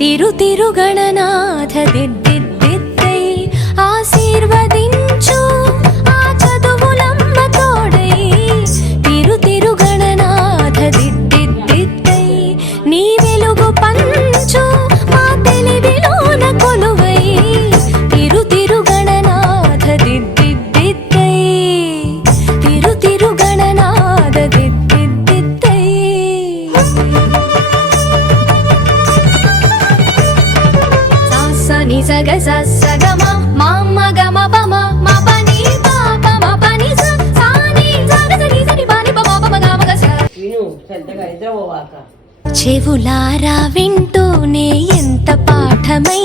తిరు తిరు గణనాథ దిద్దిద్దిద్దై ఆశీర్వదించు ఆ చదువులమ్మ తోడై తిరు తిరు గణనాథ దిద్దిద్దిద్దై నీ వెలుగు పంచు మా తెలివిలోన కొలువై తిరు తిరు గణనాథ దిద్దిద్దిద్దై తిరు తిరు గణనాథ దిద్దిద్దిద్దై ని సగ సగమ మమ గమ పమ మ పని పాప మ పని స సాని సగ సని సని పని పమ పమ గమ గ స విను పెద్దగా ఎదురవ్వక చెవులారా వింటూనే ఎంత పాఠమై